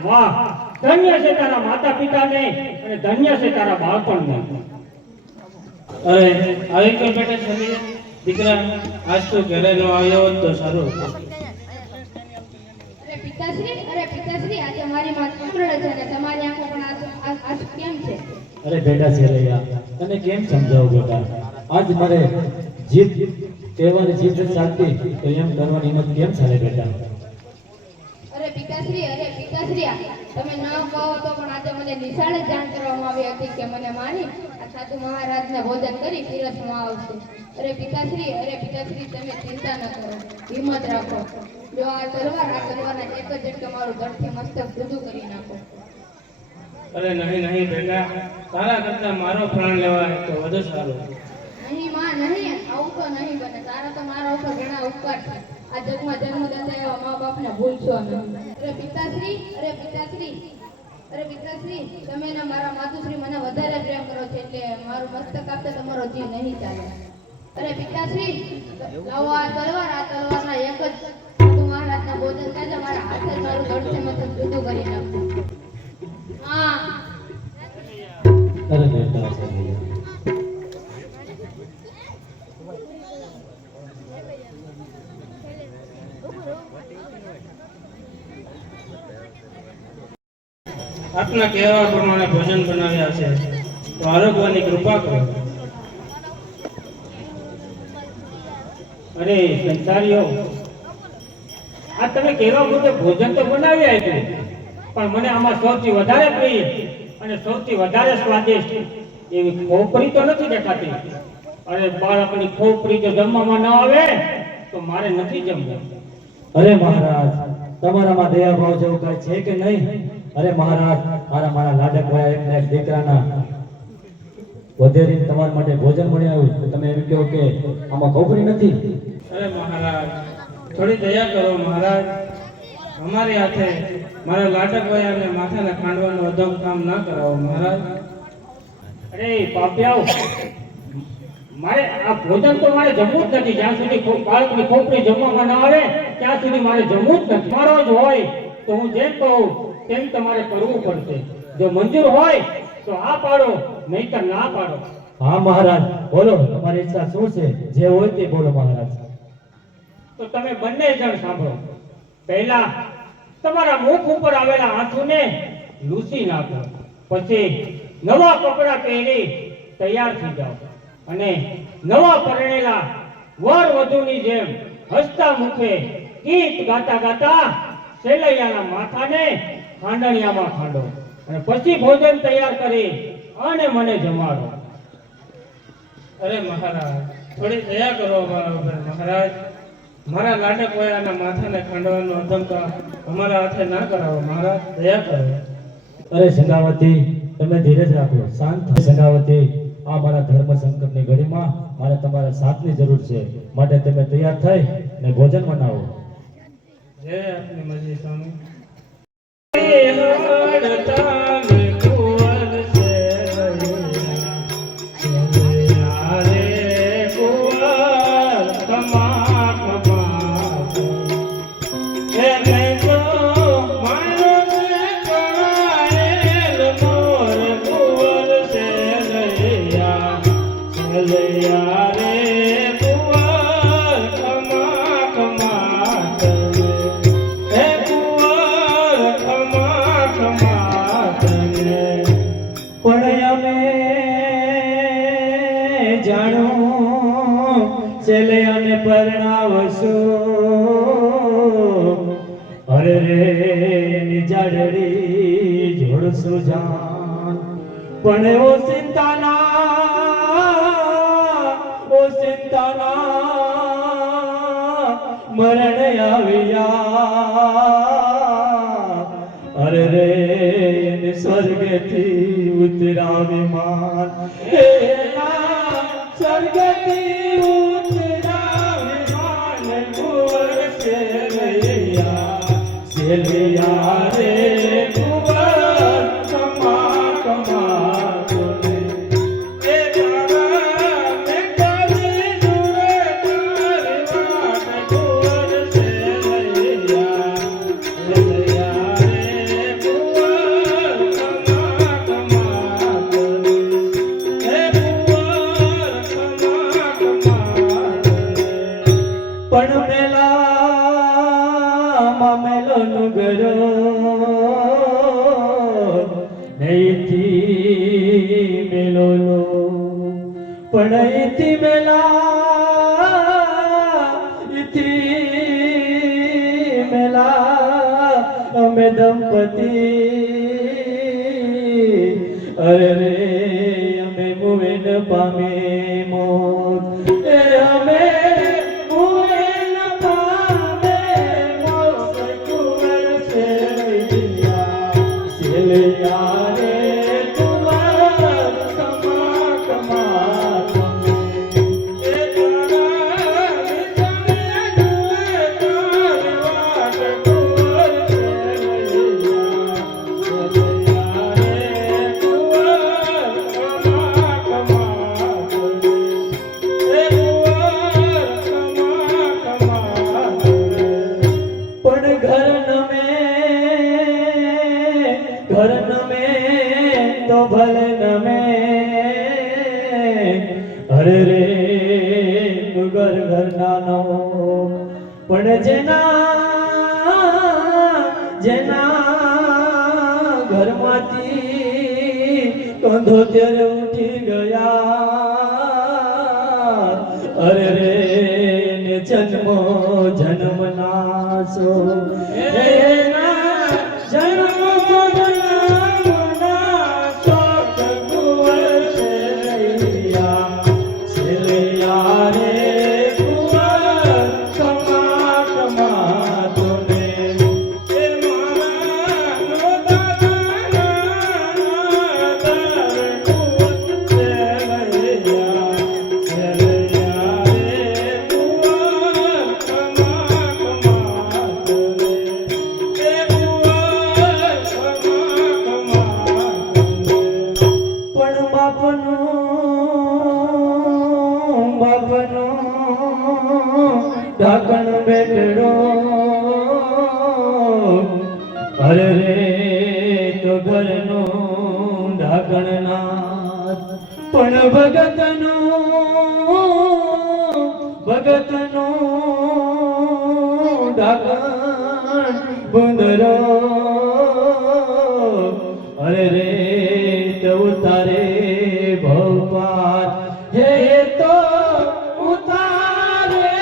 વાહ, ધન્ય છે તારા માતા પિતાને અને ધન્ય છે તારા બાળપણને. અરે આવી કઈ બેટા ચાલી દીકરા, આજ તો ઘરે ન આવ્યો હોત તો સારું હતું. અરે પિતાશ્રી, આજે મારી માં કમરડ છે અને તમારી આંખો પણ આંસુ કેમ છે? અરે બેટા સેલૈયા, તને કેમ સમજાવું બેટા? આજ મારે જીત કહેવાની જીત નથી ચાલતી તો એમ કરવાની હિંમત કેમ ચાલે બેટા? અરે પિતાશ્રી, તમે ન કહો તો પણ આજે મને નિશાળે જાણ કરવામાં આવી હતી કે મને માની આ સાધુ મહારાજને ભોજન કરી પીરસવામાં આવશે. અરે પિતાશ્રી, તમે ચિંતા ન કરો, હિંમત રાખો. જો આ તલવારના એક જ ઝટકે મારું ધડથી મસ્તક જુદું કરી નાખો. અરે નહીં બેટા, તારા કરતા મારો પ્રાણ લેવાય તો વધુ સારું. નહીં માં, નહીં, આવું તો નહીં બને. તારા તો મારા ઉપર ઘણા ઉપકાર છે. આ જગમાં જન્મદાતા એવા મા બાપને ભૂલશો નહીં. અરે પિતાશ્રી, તમે ને મારા માતુશ્રી મને વધારે પ્રેમ કરો છો એટલે મારું મસ્તક આપતા તમારો જીવ નહીં ચાલે. અરે પિતાશ્રી, લાવો આ તલવારના એક જ સાધુ મહારાજના ભોજન કાજે મારા હાથે જ મારું ધડથી મસ્તક જુદું કરી નાખું. હા. અરે બેટા સેલૈયા, આપના કહેવા પ્રમાણે ભોજન બનાવ્યા છે તો આરોગવાની કૃપા કરો. અરે સંસારીઓ, આ તમે કહેવા મુજબ ભોજન તો બનાવી આપ્યું, પણ મને આમાં સૌથી વધારે પ્રિય અને સૌથી વધારે સ્વાદિષ્ટ એવી ખોપરી તો નથી દેખાતી. અરે બાળકની ખોપરી જો જમવામાં ન આવે તો મારે નથી જમવું. અરે મહારાજ, તમારામાં દયા ભાવ જેવું કઈ છે કે નહીં? અરે મહારાજ, મારા લાડક ભાઈ એકના એક દીકરાના વધેરી તમારા માટે ભોજન મળી આવ્યું તો તમે એમ કહો કે આમાં ખોપરી નથી? અરે મહારાજ, થોડી દયા કરો મહારાજ. અમારી હાથે મારા લાડકભાઈ અને માથાના ખાંડવાનું અધમ કામ ના કરાવો મહારાજ. અરે પાપિયાઓ, મારે આ ભોજન તો મારે જમવું જ નથી. જ્યાં સુધી બાળકની ખોપરી જમવામાં ન આવે ત્યાં સુધી મારે જમવું જ નથી. મારો જ હોય તો હું જેમ કહું તેમ તમારે કરવું પડશે. જો મંજૂર હોય તો આ પાડો, નહીંતર ના પાડો. હા મહારાજ, બોલો તમારી ઈચ્છા શું છે? જે હોય તે બોલો મહારાજ. તો તમે બંને જણ સાંભળો. પહેલા તમારા મુખ ઉપર આવેલા આંસુને લૂછી નાખો, પછી નવા કપડાં પહેરી તૈયાર થઈ જાઓ અને નવા પરણેલા વર વધુની જેમ હસતા મુખે ગીત ગાતા ગાતા સેલૈયાના માથાને ખાંડણિયામાં ખાંડો અને પછી ભોજન તૈયાર કરી અને મને જમાડો. અરે મહારાજ, થોડી દયા કરો અમારા ઉપર મહારાજ. મારા લાડકભાઈ અને માથાને ખાંડવાનું અધમ કામ અમારા હાથે ના કરાવો મહારાજ, દયા કરો. અરે સંગાવતી, તમે ધીરજ રાખો, શાંત થાઓ. સંગાવતી, આ મારા ધર્મ સંકટની ઘડીમાં મારે તમારા સાથની જરૂર છે, માટે તમે તૈયાર થઈ ને ભોજન બનાવો. જય આપની મરજી સ્વામી. સેલૈયાને પરણાવશો, અરે રે નિજાડડી જોડશો જાન. પણ ઓ ચિંતાના મરણ આવ્યા, અરે રે એને સ્વર્ગથી ઉતરાવી માન. સ્વર્ગથી ઉતરાવી માન કુંવર સેલૈયા રે કુંવર કમા કમા બોલે. એ મારા મેઘાલી દુરે તારી વાત કુંવર સેલૈયા રે કુંવર નહીથી મેલો લો પણ અહીંથી મેલા ઇથી મેલા અમે દંપતી અરે રે અમે મુવેન પામે મોત એ અમે મુવેન પામે મોત કુંવર સેલૈયા રે કુંવર કમા કમા એ ભલે નમે અરે રે ઘર ઘરનાનો પણ જેના ઘરમાંથી કંધોતેર ઉઠી ગયા અરે રે ને જન્મો જન્મ નાશો એના જન્મો ઢાકણ બેટડો અરે રે તો ઘરનો ઢાકણ નાથ પણ ભગતનો ઢાકણ ગુંદરો અરે રે તો ઉતારે ભવપાર હે તો ઉતારે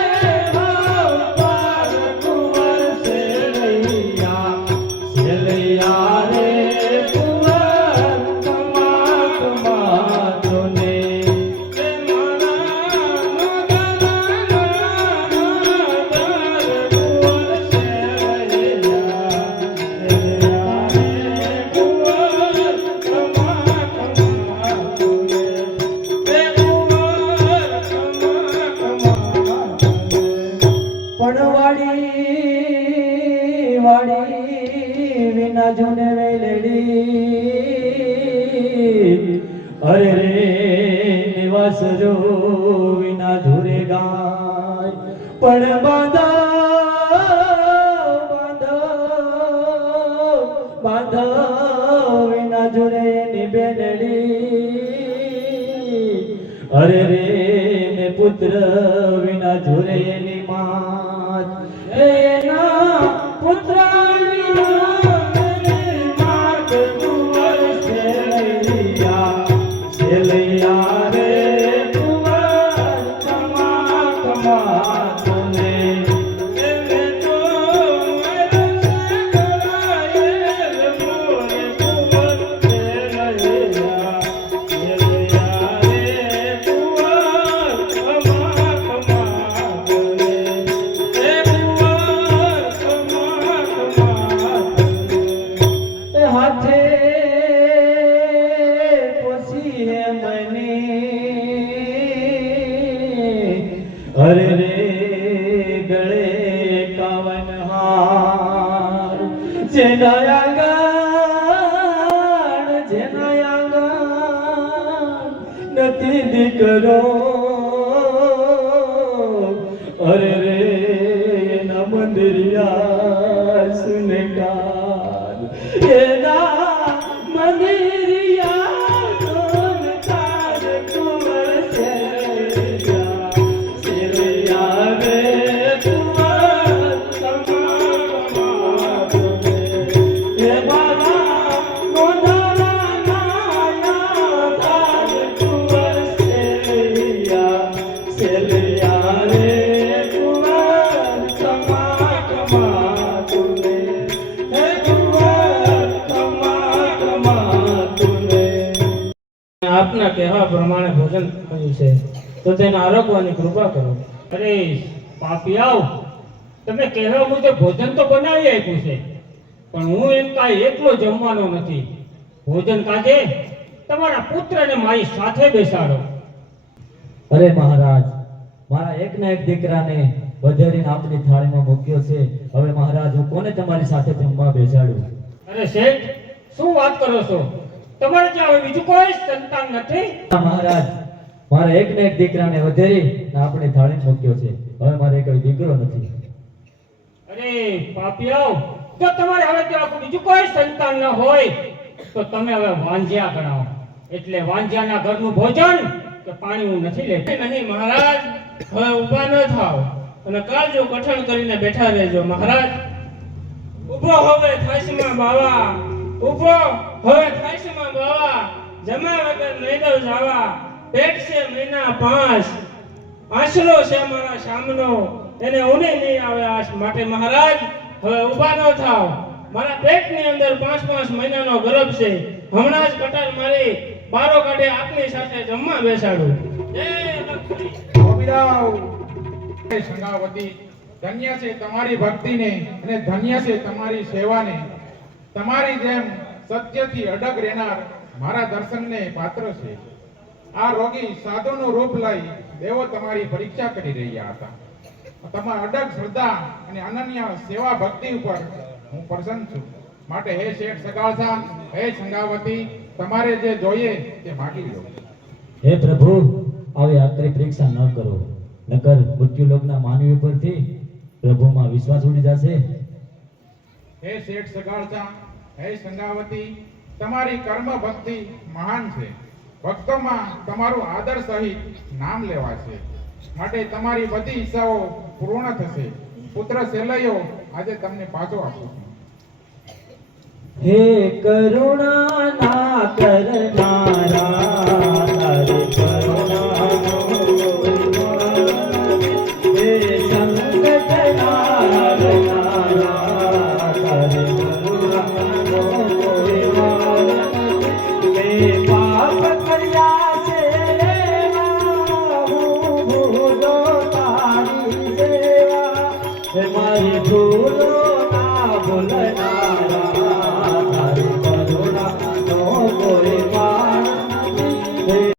વાડી વિના જુને વેલડી અરે રે નિવાસ જો વિના ધુરે ગાય પણ બાંધો વિના જુરે ની બેનડી અરે રે ને પુત્ર વિના જુરે ની માત એના પુત્ર સેલૈયા રે કુંવર કમા કમા તને અરે રે ગળે કાવન હાર જેના આંગણ નથી દીકરો અરે રે એના મંદિરિયા સુનકાર એના મંદિરિયા સુનકાર કુંવર સેલૈયા આપના કહેવા પ્રમાણે ભોજન કર્યું છે તો તેને આરોગવાની કૃપા કરો. અરે પાપિયાઓ, તમે કહેવા મુજબ ભોજન તો બનાવી આપ્યું છે, પણ હું એમ કાંઈ એકલો જમવાનો નથી. ભોજન કાજે તમારા પુત્રને મારી સાથે બેસાડો. અરે મહારાજ, મારા એકના એક દીકરાને વધેરીને આપની થાળીમાં મૂક્યો છે. હવે મહારાજ, હું કોને તમારી સાથે જમવા બેસાડું? અરે શેઠ, શું વાત કરો છો? તમારે ત્યાં હવે બીજું કોઈ સંતાન નથી? હા મહારાજ, મારા એકના એક દીકરાને વધેરી આપણી થાળીમાં મૂક્યો છે. હવે મારે કોઈ દીકરો નથી. અરે પાપિયાઓ, જો તમારે હવે ત્યાં બીજું કોઈ સંતાન ન હોય તો તમે હવે વાંજ્યા ગણાવો. એટલે વાંજ્યાના ઘરનું ભોજન કે પાણી હું નથી લેતો. નહીં મહારાજ, હવે ઊભા ન થાવ અને કાળજો કઠણ કરીને બેઠા રહેજો. મહારાજ, ઉભો હવે થાશમાં બાવા, ઉભો હવે થાશમાં બાવા, જમા વગર નહીં દઉં જાવા. પેટ છે મહિના 5, આશરો છે મારા સામનો, એને ઊને નહીં આવે આશ. માટે મહારાજ, હવે ઊભા ન થાવ. મારા પેટની અંદર 5 મહિનાનો ગર્ભ છે. હમણાં જ કટાર મારી બારો કાઢે આપની સાથે જમવા બેસાડું. જય લક્ષ્મી. ગોપીરાવ, હે સંગાવતી, ધન્ય છે તમારી ભક્તિને અને ધન્ય છે તમારી સેવાને. તમારી જેમ સત્યથી અડગ રહેનાર મારા દર્શનને પાત્ર છે. આ રોગી સાધુનું રૂપ લઈ દેવો તમારી પરીક્ષા કરી રહ્યા હતા. તમારા અડગ શ્રદ્ધા અને અનન્ય સેવા ભક્તિ ઉપર હું પ્રસન્ન છું. માટે હે શેઠ સગાળસા, હે સંગાવતી, તમારે જે જોઈએ તે માગી લો. હે પ્રભુ, આવી આકરી પરીક્ષા ન કરો, નકર મૃત્યુલોકના માનવી ઉપરથી પ્રભુમાં વિશ્વાસ ઉડી જશે. હે શેઠ સગાળસા, હે સંગાવતી, તમારી કર્મ ભક્તિ મહાન છે. ભક્તોમાં તમારું આદર સહિત નામ લેવાશે. માટે તમારી બધી ઈચ્છાઓ પૂર્ણ થશે. પુત્ર સેલૈયો આજે તમને પાછો આપું છું. હે કરુણા ના કરનારા, તારે કરુણાનો હે સંકટ નારનારા, તારે કરુણાનો હે પાપ કર્યા છે હું ભૂલો તારી સેવા. હે મારી